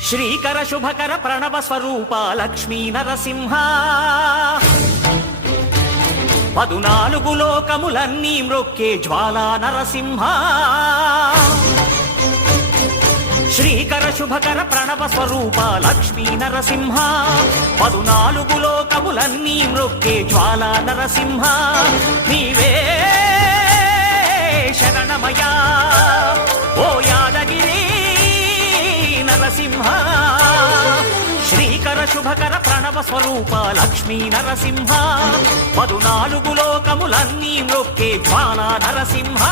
శ్రీకర శుభకర ప్రణవ స్వరూప లక్ష్మీ నరసింహ 14 లోకములన్నీ మ్రొక్కే జ్వాలా నరసింహ శ్రీకర శుభకర ప్రణవ స్వరూప లక్ష్మీ నరసింహ 14 లోకములన్నీ మ్రొక్కే జ్వాలా నరసింహ నీవే శరణమయా ఓ యాదగిరి నరసింహ శ్రీకర శుభకర ప్రణవ స్వరూప లక్ష్మీ నరసింహ 14 లోకములన్నీ మ్రొక్కే జ్వాలా నరసింహ